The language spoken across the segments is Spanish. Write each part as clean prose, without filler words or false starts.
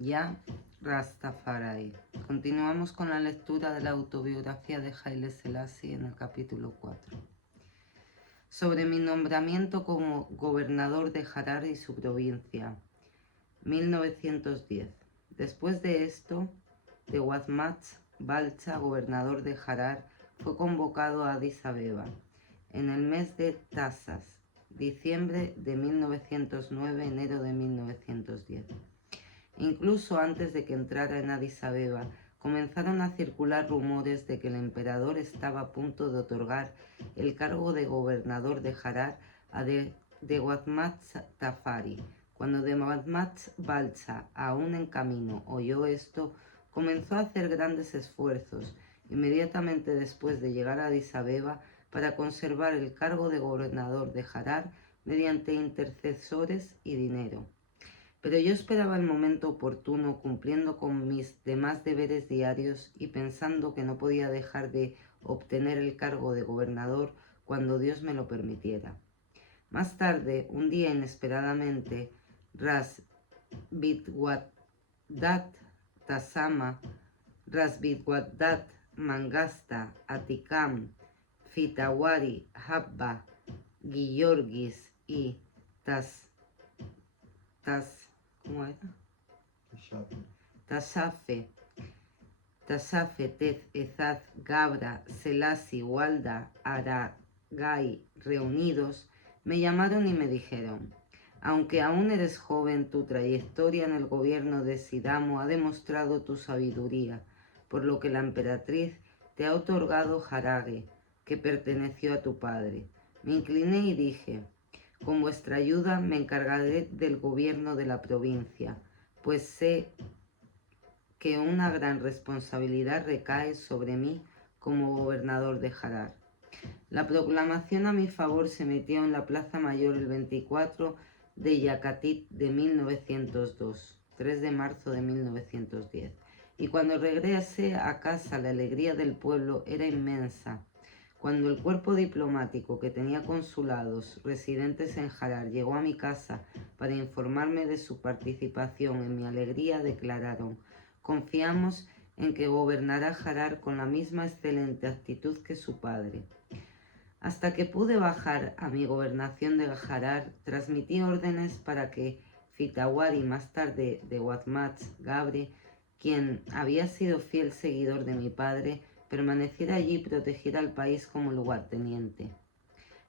Ya Rastafari. Continuamos con la lectura de la autobiografía de Haile Selassie en el capítulo 4. Sobre mi nombramiento como gobernador de Harar y su provincia, 1910. Después de esto, Tewazmatz Balcha, gobernador de Harar, fue convocado a Addis Abeba en el mes de Tasas, diciembre de 1909, enero de 1910. Incluso antes de que entrara en Addis Abeba, comenzaron a circular rumores de que el emperador estaba a punto de otorgar el cargo de gobernador de Harar a Dewazmatz Tafari. Cuando Dewazmatz Balcha, aún en camino, oyó esto, comenzó a hacer grandes esfuerzos, inmediatamente después de llegar a Addis Abeba, para conservar el cargo de gobernador de Harar mediante intercesores y dinero. Pero yo esperaba el momento oportuno, cumpliendo con mis demás deberes diarios y pensando que no podía dejar de obtener el cargo de gobernador cuando Dios me lo permitiera. Más tarde, un día inesperadamente, Ras Bidwadat Tasama, Ras Bidwadat Mangasta, Atikam, Fitawari, Habba, Guillorgis y ¿cómo era? Tasafe, Tez, Ezaz, Gabra, Selassie, Walda, Aragay, reunidos, me llamaron y me dijeron: aunque aún eres joven, tu trayectoria en el gobierno de Sidamo ha demostrado tu sabiduría, por lo que la emperatriz te ha otorgado Harage, que perteneció a tu padre. Me incliné y dije: con vuestra ayuda me encargaré del gobierno de la provincia, pues sé que una gran responsabilidad recae sobre mí como gobernador de Harar. La proclamación a mi favor se metió en la Plaza Mayor el 24 de Yacatit de 1902, 3 de marzo de 1910, y cuando regresé a casa la alegría del pueblo era inmensa. Cuando el cuerpo diplomático que tenía consulados residentes en Harar llegó a mi casa para informarme de su participación en mi alegría, declararon: confiamos en que gobernará Harar con la misma excelente actitud que su padre. Hasta que pude bajar a mi gobernación de Harar, transmití órdenes para que Fitawari, más tarde Dewazmatz Gabri, quien había sido fiel seguidor de mi padre, permaneciera allí y protegiera al país como lugarteniente.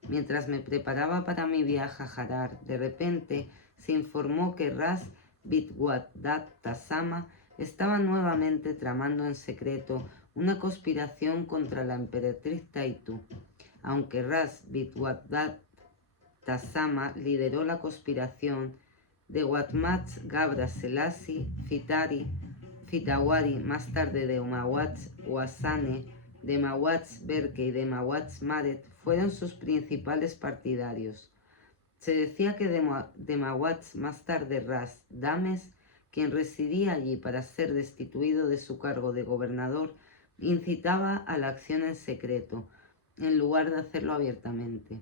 Mientras me preparaba para mi viaje a Harar, de repente se informó que Ras Bidwadat Tasama estaba nuevamente tramando en secreto una conspiración contra la emperatriz Taitu. Aunque Ras Bidwadat Tasama lideró la conspiración, Dewazmatz Gabra Selassie, Fitawari, más tarde de Mawatz Ouassane, de Mawatz Berke y de Mawatz Maret fueron sus principales partidarios. Se decía que de Mawatz, más tarde Ras Dames, quien residía allí para ser destituido de su cargo de gobernador, incitaba a la acción en secreto, en lugar de hacerlo abiertamente.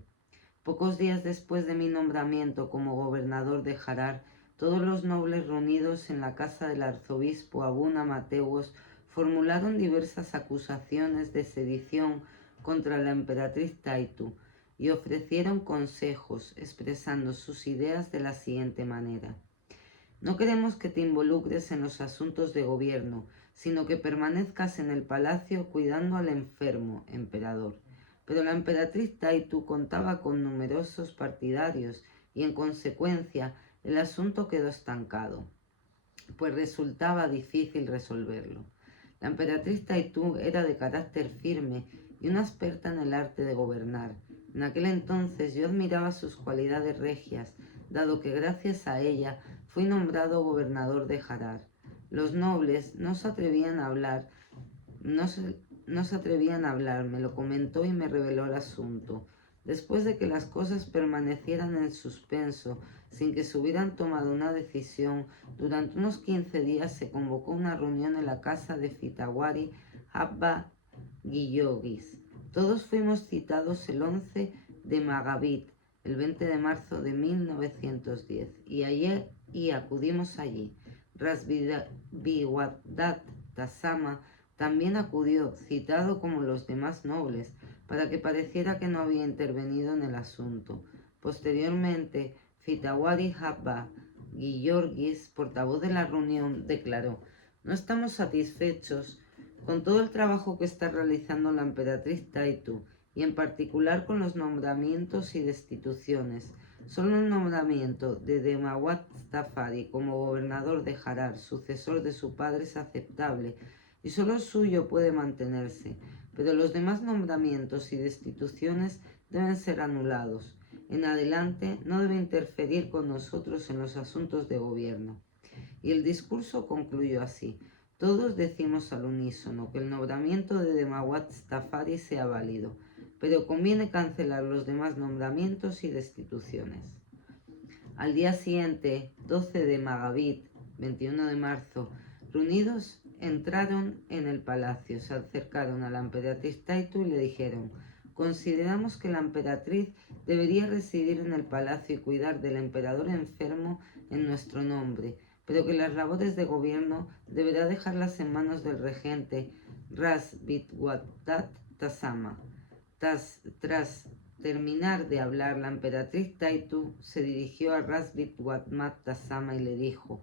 Pocos días después de mi nombramiento como gobernador de Harar, todos los nobles reunidos en la casa del arzobispo Abuna Mateos formularon diversas acusaciones de sedición contra la emperatriz Taitu y ofrecieron consejos expresando sus ideas de la siguiente manera: no queremos que te involucres en los asuntos de gobierno, sino que permanezcas en el palacio cuidando al enfermo, emperador. Pero la emperatriz Taitu contaba con numerosos partidarios y, en consecuencia, el asunto quedó estancado, pues resultaba difícil resolverlo. La emperatriz Taitu era de carácter firme y una experta en el arte de gobernar. En aquel entonces yo admiraba sus cualidades regias, dado que gracias a ella fui nombrado gobernador de Harar. Los nobles no se atrevían a hablar, me lo comentó y me reveló el asunto. Después de que las cosas permanecieran en suspenso, sin que se hubieran tomado una decisión, durante unos 15 días se convocó una reunión en la casa de Fitawari Habba Guillogis. Todos fuimos citados el 11 de Magabit, el 20 de marzo de 1910, y acudimos allí. Rasbiwadat Tasama también acudió, citado como los demás nobles, para que pareciera que no había intervenido en el asunto. Posteriormente, Fitawari Habba Giyorgis, portavoz de la reunión, declaró: «No estamos satisfechos con todo el trabajo que está realizando la emperatriz Taitu, y en particular con los nombramientos y destituciones. Solo el nombramiento de Demawat Tafari como gobernador de Harar, sucesor de su padre, es aceptable, y solo el suyo puede mantenerse, pero los demás nombramientos y destituciones deben ser anulados. En adelante no debe interferir con nosotros en los asuntos de gobierno». Y el discurso concluyó así: «Todos decimos al unísono que el nombramiento de Demawat Tafari sea válido, pero conviene cancelar los demás nombramientos y destituciones». Al día siguiente, 12 de Magavit, 21 de marzo, reunidos entraron en el palacio, se acercaron a la emperatriz Taitu y le dijeron: «Consideramos que la emperatriz debería residir en el palacio y cuidar del emperador enfermo en nuestro nombre, pero que las labores de gobierno deberá dejarlas en manos del regente Ras Bitwadat Tasama». Tras terminar de hablar, la emperatriz Taitu se dirigió a Ras Bitwadat Tasama y le dijo: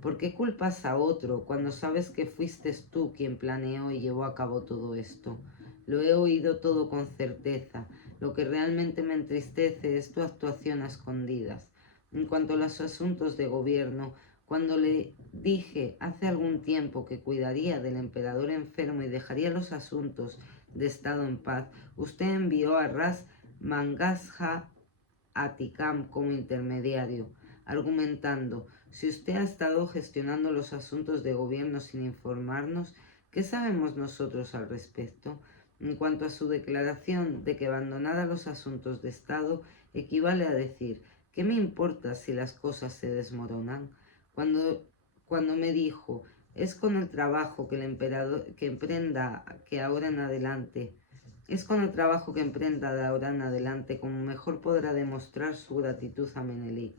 «¿Por qué culpas a otro cuando sabes que fuiste tú quien planeó y llevó a cabo todo esto? Lo he oído todo con certeza. Lo que realmente me entristece es tu actuación a escondidas. En cuanto a los asuntos de gobierno, cuando le dije hace algún tiempo que cuidaría del emperador enfermo y dejaría los asuntos de Estado en paz, usted envió a Ras Mangasha Atikam como intermediario, argumentando: «Si usted ha estado gestionando los asuntos de gobierno sin informarnos, ¿qué sabemos nosotros al respecto?». En cuanto a su declaración de que abandonara los asuntos de Estado, equivale a decir: «¿Qué me importa si las cosas se desmoronan?». Cuando me dijo: «Es con el trabajo que el emperador que emprenda que ahora en adelante Es con el trabajo que emprenda de ahora en adelante como mejor podrá demostrar su gratitud a Menelik».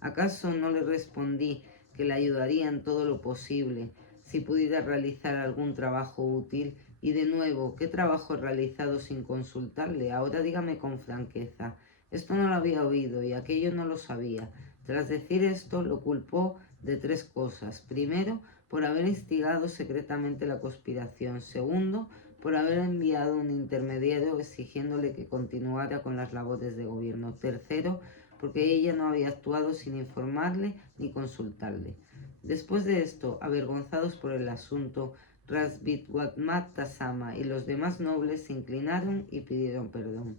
¿Acaso no le respondí que le ayudaría en todo lo posible si pudiera realizar algún trabajo útil? Y de nuevo, ¿qué trabajo he realizado sin consultarle? Ahora dígame con franqueza. Esto no lo había oído y aquello no lo sabía. Tras decir esto, lo culpó de 3 cosas. Primero, por haber instigado secretamente la conspiración. Segundo, por haber enviado un intermediario exigiéndole que continuara con las labores de gobierno. Tercero, porque ella no había actuado sin informarle ni consultarle. Después de esto, avergonzados por el asunto, Ras Bitwadat Tasama y los demás nobles se inclinaron y pidieron perdón.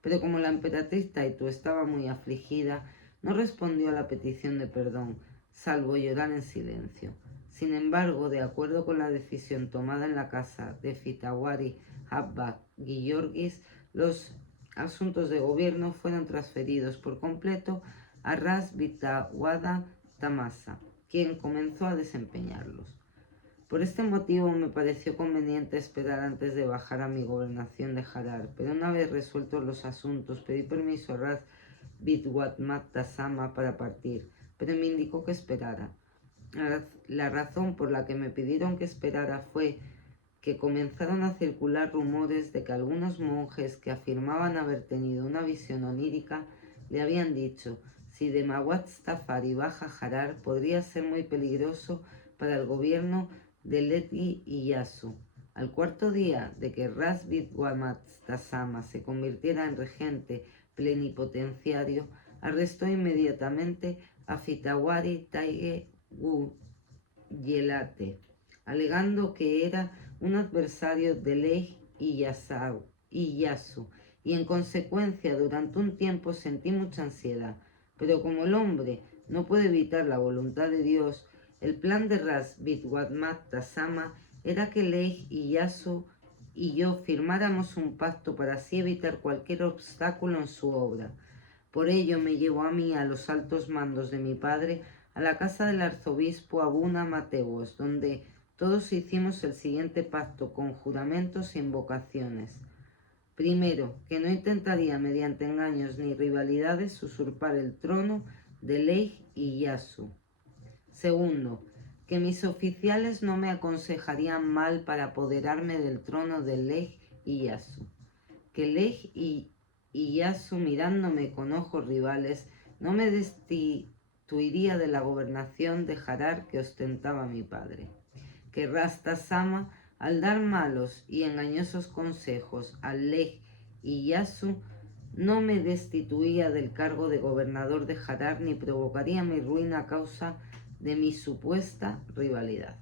Pero como la emperatriz Taitu estaba muy afligida, no respondió a la petición de perdón, salvo llorar en silencio. Sin embargo, de acuerdo con la decisión tomada en la casa de Fitawari Habba Giyorgis, los asuntos de gobierno fueron transferidos por completo a Ras Bitawada Tamasa, quien comenzó a desempeñarlos. Por este motivo me pareció conveniente esperar antes de bajar a mi gobernación de Harar, pero una vez resueltos los asuntos pedí permiso a Ras Bitwadat Tasama para partir, pero me indicó que esperara. La razón por la que me pidieron que esperara fue que comenzaron a circular rumores de que algunos monjes que afirmaban haber tenido una visión onírica le habían dicho: «Si Demawat Tafari baja a Harar, podría ser muy peligroso para el gobierno de Ledi Iyasu». Al cuarto día de que Ras Bitwadat Tasama se convirtiera en regente plenipotenciario, arrestó inmediatamente a Fitawari Taige Yelate, alegando que era un adversario de Ley Iyasu, y en consecuencia durante un tiempo sentí mucha ansiedad. Pero como el hombre no puede evitar la voluntad de Dios, el plan de Ras Bitwadat Tasama era que Ley Iyasu y yo firmáramos un pacto para así evitar cualquier obstáculo en su obra. Por ello me llevó a mí a los altos mandos de mi padre a la casa del arzobispo Abuna Mateos, donde todos hicimos el siguiente pacto con juramentos e invocaciones. Primero, que no intentaría mediante engaños ni rivalidades usurpar el trono de Ley y Yasu. Segundo, que mis oficiales no me aconsejarían mal para apoderarme del trono de Lej Iyasu, que Lej Iyasu, mirándome con ojos rivales, no me destituiría de la gobernación de Harar que ostentaba mi padre, que Rasta Sama, al dar malos y engañosos consejos al Lej Iyasu, no me destituía del cargo de gobernador de Harar ni provocaría mi ruina a causa de mi supuesta rivalidad.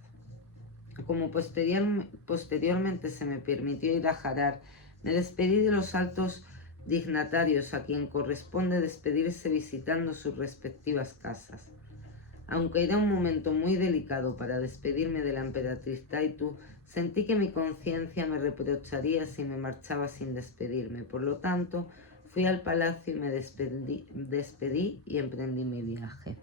Como posteriormente se me permitió ir a Harar, me despedí de los altos dignatarios a quien corresponde despedirse visitando sus respectivas casas. Aunque era un momento muy delicado para despedirme de la emperatriz Taitu, sentí que mi conciencia me reprocharía si me marchaba sin despedirme. Por lo tanto, fui al palacio y me despedí y emprendí mi viaje.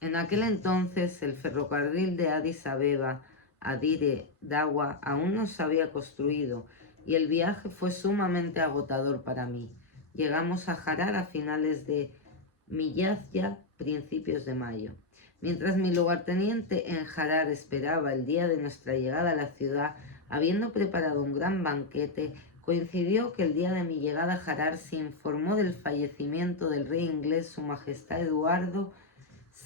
En aquel entonces el ferrocarril de Addis Abeba a Dire Dawa aún no se había construido y el viaje fue sumamente agotador para mí. Llegamos a Harar a finales de Miyazya, principios de mayo. Mientras mi lugarteniente en Harar esperaba el día de nuestra llegada a la ciudad, habiendo preparado un gran banquete, coincidió que el día de mi llegada a Harar se informó del fallecimiento del rey inglés Su Majestad Eduardo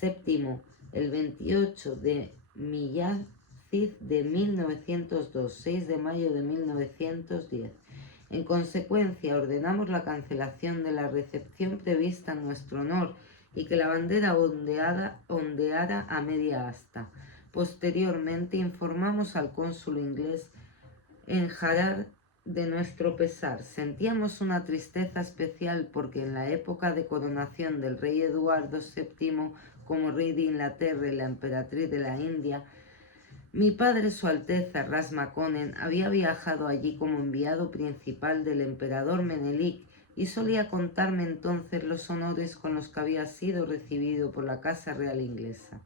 VII, el 28 de Miyazid de 1902, 6 de mayo de 1910. En consecuencia, ordenamos la cancelación de la recepción prevista en nuestro honor y que la bandera ondeara a media asta. Posteriormente, informamos al cónsul inglés en Harar de nuestro pesar. Sentíamos una tristeza especial porque en la época de coronación del rey Eduardo VII como rey de Inglaterra y la emperatriz de la India, mi padre, Su Alteza Ras Makonnen, había viajado allí como enviado principal del emperador Menelik y solía contarme entonces los honores con los que había sido recibido por la Casa Real inglesa.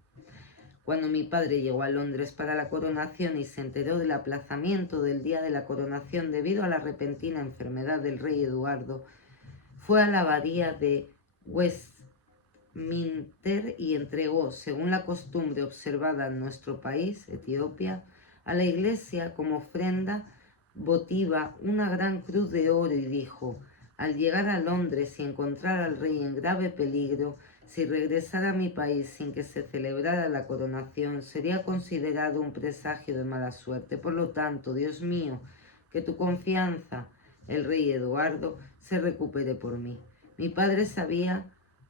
Cuando mi padre llegó a Londres para la coronación y se enteró del aplazamiento del día de la coronación debido a la repentina enfermedad del rey Eduardo, fue a la abadía de Westminster y entregó, según la costumbre observada en nuestro país, Etiopía, a la iglesia como ofrenda votiva una gran cruz de oro y dijo: al llegar a Londres y encontrar al rey en grave peligro, si regresara a mi país sin que se celebrara la coronación, sería considerado un presagio de mala suerte. Por lo tanto, Dios mío, que tu confianza, el rey Eduardo, se recupere por mí. Mi padre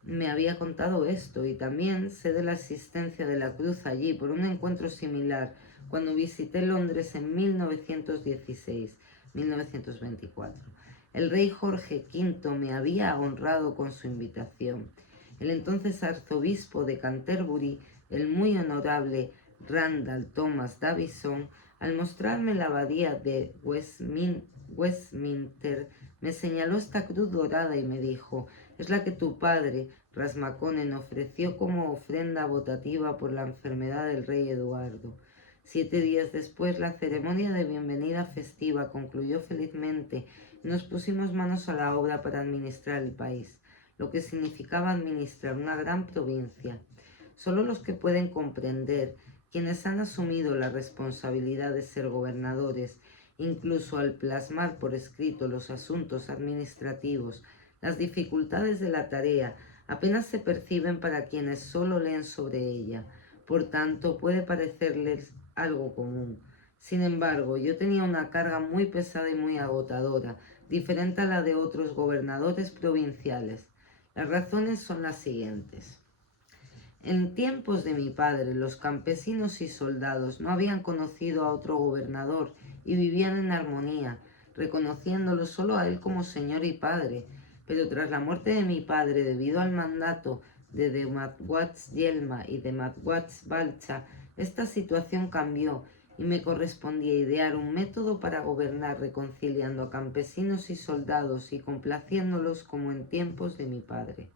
me había contado esto y también sé de la existencia de la cruz allí por un encuentro similar cuando visité Londres en 1924. El rey Jorge V me había honrado con su invitación. El entonces arzobispo de Canterbury, el muy honorable Randall Thomas Davison, al mostrarme la abadía de Westminster, me señaló esta cruz dorada y me dijo: es la que tu padre, Ras Makonnen, ofreció como ofrenda votativa por la enfermedad del rey Eduardo. 7 días después, la ceremonia de bienvenida festiva concluyó felizmente y nos pusimos manos a la obra para administrar el país, lo que significaba administrar una gran provincia. Solo los que pueden comprender, quienes han asumido la responsabilidad de ser gobernadores, incluso al plasmar por escrito los asuntos administrativos, las dificultades de la tarea apenas se perciben para quienes solo leen sobre ella. Por tanto, puede parecerles algo común. Sin embargo, yo tenía una carga muy pesada y muy agotadora, diferente a la de otros gobernadores provinciales. Las razones son las siguientes. En tiempos de mi padre, los campesinos y soldados no habían conocido a otro gobernador y vivían en armonía, reconociéndolo solo a él como señor y padre. Pero tras la muerte de mi padre, debido al mandato de Dematwats Yelma y Dematwats Balcha, esta situación cambió y me correspondía idear un método para gobernar reconciliando a campesinos y soldados y complaciéndolos como en tiempos de mi padre.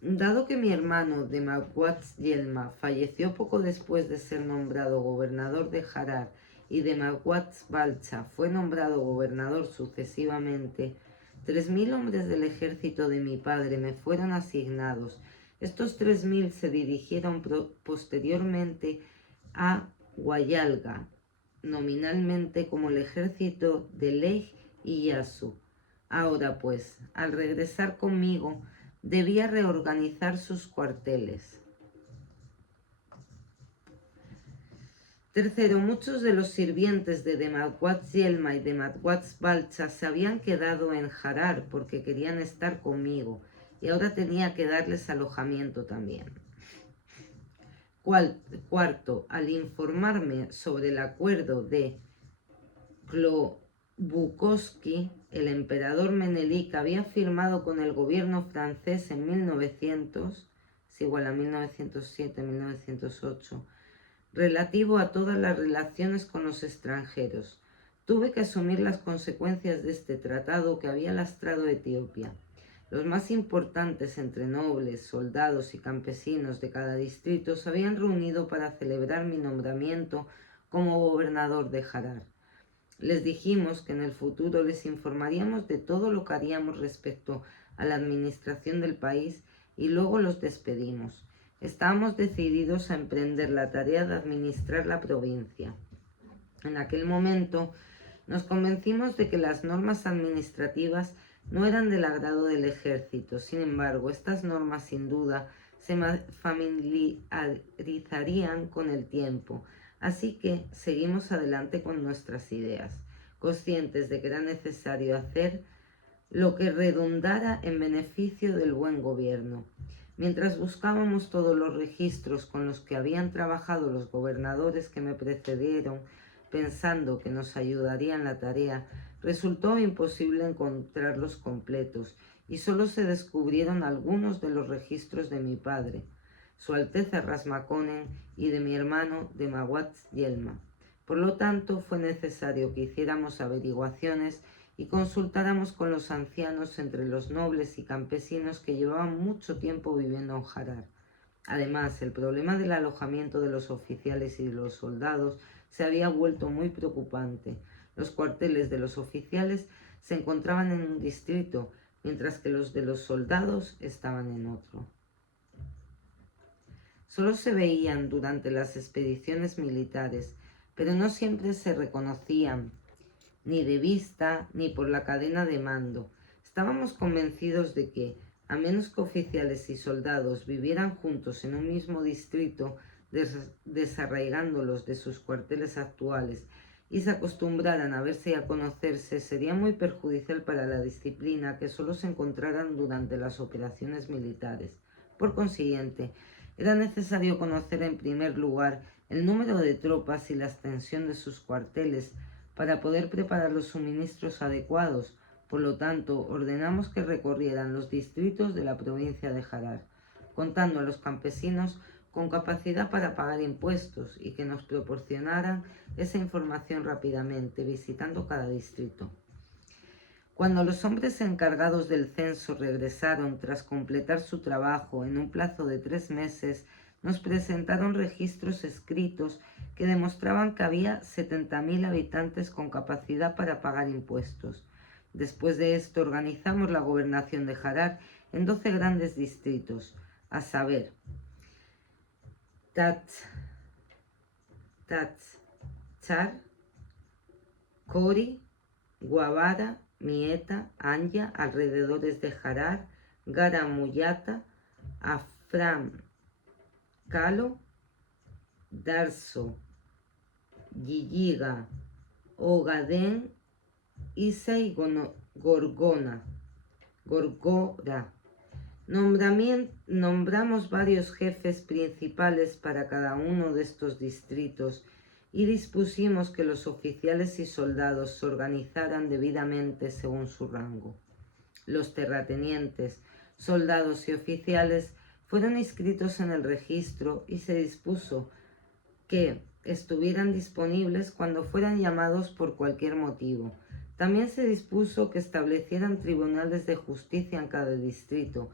Dado que mi hermano Dematwats Yelma falleció poco después de ser nombrado gobernador de Harar y de Magwatz Balcha fue nombrado gobernador sucesivamente, 3000 hombres del ejército de mi padre me fueron asignados. Estos 3000 se dirigieron posteriormente a Guayalga, nominalmente como el ejército de Lej y Yasu. Ahora pues, al regresar conmigo, debía reorganizar sus cuarteles. Tercero, muchos de los sirvientes de Magwatz Yelma y de Magwatz Balcha se habían quedado en Harar porque querían estar conmigo y ahora tenía que darles alojamiento también. Cuarto, al informarme sobre el acuerdo de Klobuchowski, el emperador Menelik había firmado con el gobierno francés en 1900, es igual a 1907-1908, relativo a todas las relaciones con los extranjeros. Tuve que asumir las consecuencias de este tratado que había lastrado Etiopía. Los más importantes entre nobles, soldados y campesinos de cada distrito se habían reunido para celebrar mi nombramiento como gobernador de Harar. Les dijimos que en el futuro les informaríamos de todo lo que haríamos respecto a la administración del país y luego los despedimos. Estábamos decididos a emprender la tarea de administrar la provincia. En aquel momento nos convencimos de que las normas administrativas no eran del agrado del ejército. Sin embargo, estas normas sin duda se familiarizarían con el tiempo, así que seguimos adelante con nuestras ideas, conscientes de que era necesario hacer lo que redundara en beneficio del buen gobierno. Mientras buscábamos todos los registros con los que habían trabajado los gobernadores que me precedieron, pensando que nos ayudaría en la tarea, resultó imposible encontrarlos completos y solo se descubrieron algunos de los registros de mi padre, Su Alteza Ras Makonnen, y de mi hermano de Magwatz Yelma. Por lo tanto, fue necesario que hiciéramos averiguaciones y consultáramos con los ancianos entre los nobles y campesinos que llevaban mucho tiempo viviendo en Harar. Además, el problema del alojamiento de los oficiales y de los soldados se había vuelto muy preocupante. Los cuarteles de los oficiales se encontraban en un distrito, mientras que los de los soldados estaban en otro. Solo se veían durante las expediciones militares, pero no siempre se reconocían, ni de vista ni por la cadena de mando. Estábamos convencidos de que, a menos que oficiales y soldados vivieran juntos en un mismo distrito, desarraigándolos de sus cuarteles actuales y se acostumbraran a verse y a conocerse, sería muy perjudicial para la disciplina que solo se encontraran durante las operaciones militares. Por consiguiente, era necesario conocer en primer lugar el número de tropas y la extensión de sus cuarteles para poder preparar los suministros adecuados. Por lo tanto, ordenamos que recorrieran los distritos de la provincia de Harar, contando a los campesinos con capacidad para pagar impuestos y que nos proporcionaran esa información rápidamente, visitando cada distrito. Cuando los hombres encargados del censo regresaron tras completar su trabajo en un plazo de 3 meses, nos presentaron registros escritos que demostraban que había 70.000 habitantes con capacidad para pagar impuestos. Después de esto, organizamos la gobernación de Harar en 12 grandes distritos, a saber, Char, Cori, Guavara, Mieta, Anya, alrededores de Harar, Garamuyata, Afram, Calo, Darso, Guilliga, Ogaden, Isa y Gorgora. Nombramos varios jefes principales para cada uno de estos distritos y dispusimos que los oficiales y soldados se organizaran debidamente según su rango. Los terratenientes, soldados y oficiales fueron inscritos en el registro y se dispuso que estuvieran disponibles cuando fueran llamados por cualquier motivo. También se dispuso que establecieran tribunales de justicia en cada distrito,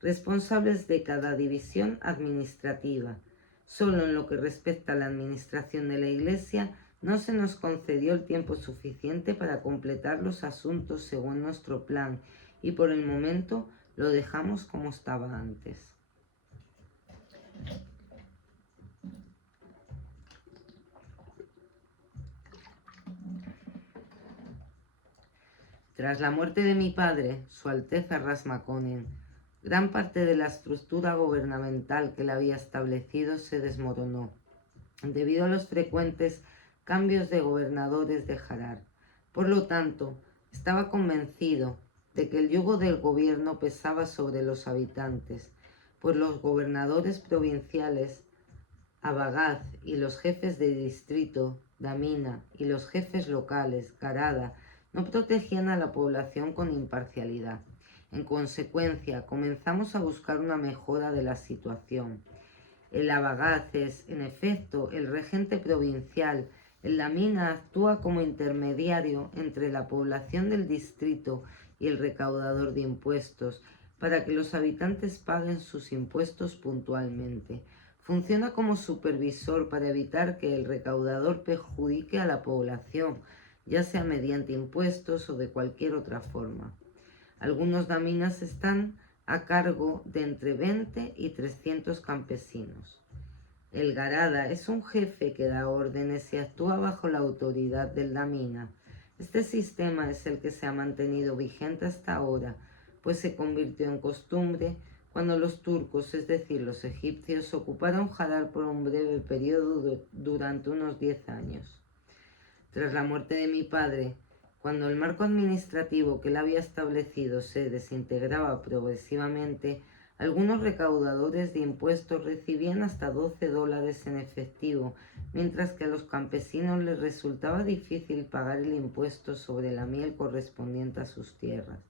responsables de cada división administrativa. Solo en lo que respecta a la administración de la Iglesia no se nos concedió el tiempo suficiente para completar los asuntos según nuestro plan y por el momento lo dejamos como estaba antes. Tras la muerte de mi padre, Su Alteza Ras Makonnen, gran parte de la estructura gubernamental que él había establecido se desmoronó, debido a los frecuentes cambios de gobernadores de Harar. Por lo tanto, estaba convencido de que el yugo del gobierno pesaba sobre los habitantes, pues los gobernadores provinciales, Abagath, y los jefes de distrito, Damina, y los jefes locales, Garada, no protegían a la población con imparcialidad. En consecuencia, comenzamos a buscar una mejora de la situación. El Abagath es, en efecto, el regente provincial. El Damina actúa como intermediario entre la población del distrito y el recaudador de impuestos, para que los habitantes paguen sus impuestos puntualmente. Funciona como supervisor para evitar que el recaudador perjudique a la población, ya sea mediante impuestos o de cualquier otra forma. Algunos daminas están a cargo de entre 20 y 300 campesinos. El Garada es un jefe que da órdenes y actúa bajo la autoridad del damina. Este sistema es el que se ha mantenido vigente hasta ahora, pues se convirtió en costumbre cuando los turcos, es decir, los egipcios, ocuparon Harar por un breve periodo durante unos 10 años. Tras la muerte de mi padre, cuando el marco administrativo que él había establecido se desintegraba progresivamente, algunos recaudadores de impuestos recibían hasta $12 en efectivo, mientras que a los campesinos les resultaba difícil pagar el impuesto sobre la miel correspondiente a sus tierras.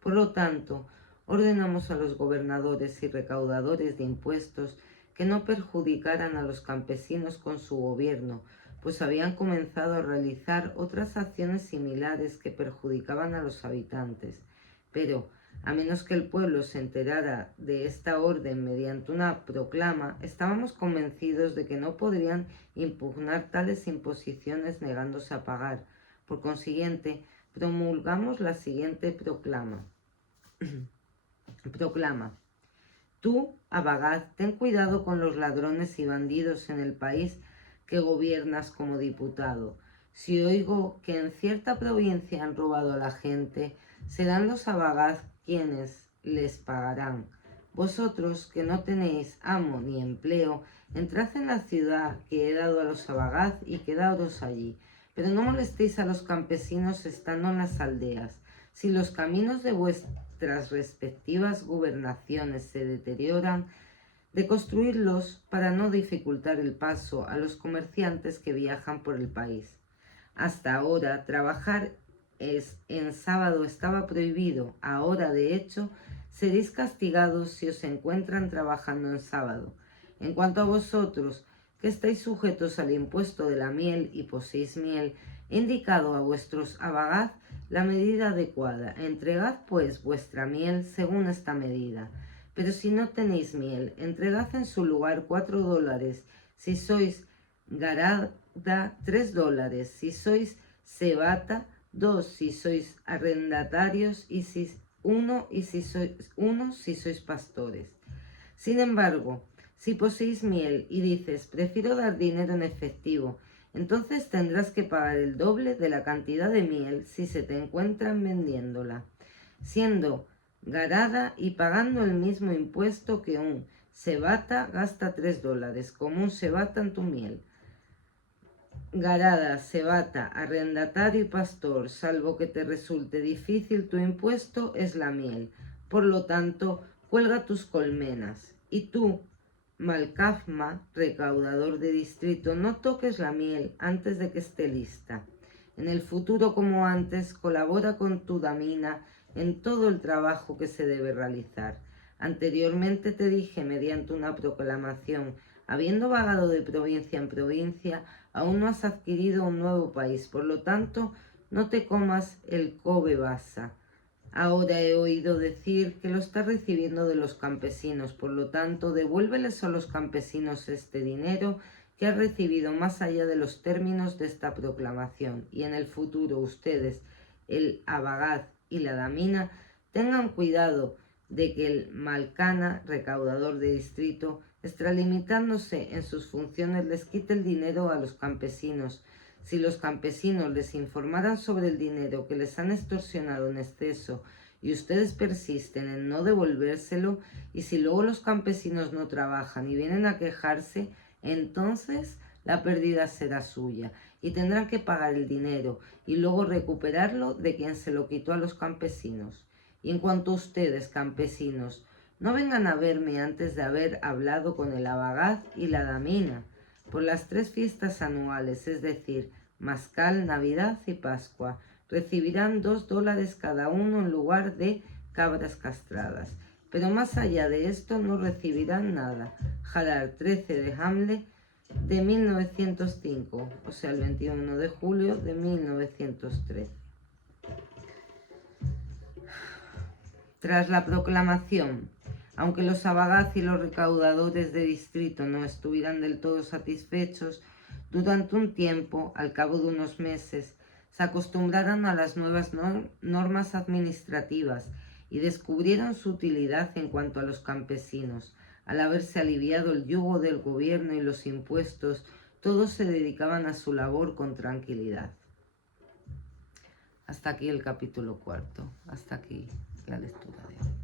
Por lo tanto, ordenamos a los gobernadores y recaudadores de impuestos que no perjudicaran a los campesinos con su gobierno, pues habían comenzado a realizar otras acciones similares que perjudicaban a los habitantes. Pero, a menos que el pueblo se enterara de esta orden mediante una proclama, estábamos convencidos de que no podrían impugnar tales imposiciones negándose a pagar. Por consiguiente, promulgamos la siguiente proclama. Proclama. Tú, Abagath, ten cuidado con los ladrones y bandidos en el país que gobiernas como diputado. Si oigo que en cierta provincia han robado a la gente, serán los Abagath quienes les pagarán. Vosotros, que no tenéis amo ni empleo, entrad en la ciudad que he dado a los Abagath y quedaos allí. Pero no molestéis a los campesinos estando en las aldeas. Si los caminos de vuestras respectivas gobernaciones se deterioran, de construirlos para no dificultar el paso a los comerciantes que viajan por el país. Hasta ahora, trabajar en sábado estaba prohibido. Ahora, de hecho, seréis castigados si os encuentran trabajando en sábado. En cuanto a vosotros, que estáis sujetos al impuesto de la miel y poseéis miel, he indicado a vuestros Abagath la medida adecuada. Entregad, pues, vuestra miel según esta medida. Pero si no tenéis miel, entregad en su lugar $4. Si sois Garada, $3. Si sois Sebata, 2. Si sois arrendatarios, y si sois pastores. Sin embargo, si poseéis miel y dices, prefiero dar dinero en efectivo, entonces tendrás que pagar el doble de la cantidad de miel si se te encuentran vendiéndola, siendo Garada y pagando el mismo impuesto que un Sebata. Gasta $3 como un Sebata en tu miel. Garada, Sebata, arrendatario y pastor, salvo que te resulte difícil tu impuesto, es la miel. Por lo tanto, cuelga tus colmenas. Y tú, Malkafma, recaudador de distrito, no toques la miel antes de que esté lista. En el futuro, como antes, colabora con tu damina en todo el trabajo que se debe realizar. Anteriormente te dije mediante una proclamación, habiendo vagado de provincia en provincia, aún no has adquirido un nuevo país, por lo tanto, no te comas el Kobe Basa. Ahora he oído decir que lo estás recibiendo de los campesinos, por lo tanto, devuélveles a los campesinos este dinero que ha recibido más allá de los términos de esta proclamación, y en el futuro ustedes, el abagaz y la damina, tengan cuidado de que el malcana, recaudador de distrito, extralimitándose en sus funciones, les quite el dinero a los campesinos. Si los campesinos les informaran sobre el dinero que les han extorsionado en exceso y ustedes persisten en no devolvérselo, y si luego los campesinos no trabajan y vienen a quejarse, entonces la pérdida será suya y tendrán que pagar el dinero y luego recuperarlo de quien se lo quitó a los campesinos. Y en cuanto a ustedes, campesinos, no vengan a verme antes de haber hablado con el abagaz y la damina por las 3 fiestas anuales, es decir, Mascal, Navidad y Pascua. Recibirán $2 cada uno en lugar de cabras castradas. Pero más allá de esto no recibirán nada. Jalar 13 de Hamlet de 1905, o sea, el 21 de julio de 1903. Tras la proclamación, aunque los abagaz y los recaudadores de distrito no estuvieran del todo satisfechos, durante un tiempo, al cabo de unos meses, se acostumbraron a las nuevas normas administrativas y descubrieron su utilidad en cuanto a los campesinos. Al haberse aliviado el yugo del gobierno y los impuestos, todos se dedicaban a su labor con tranquilidad. Hasta aquí el capítulo 4. Hasta aquí la lectura de hoy.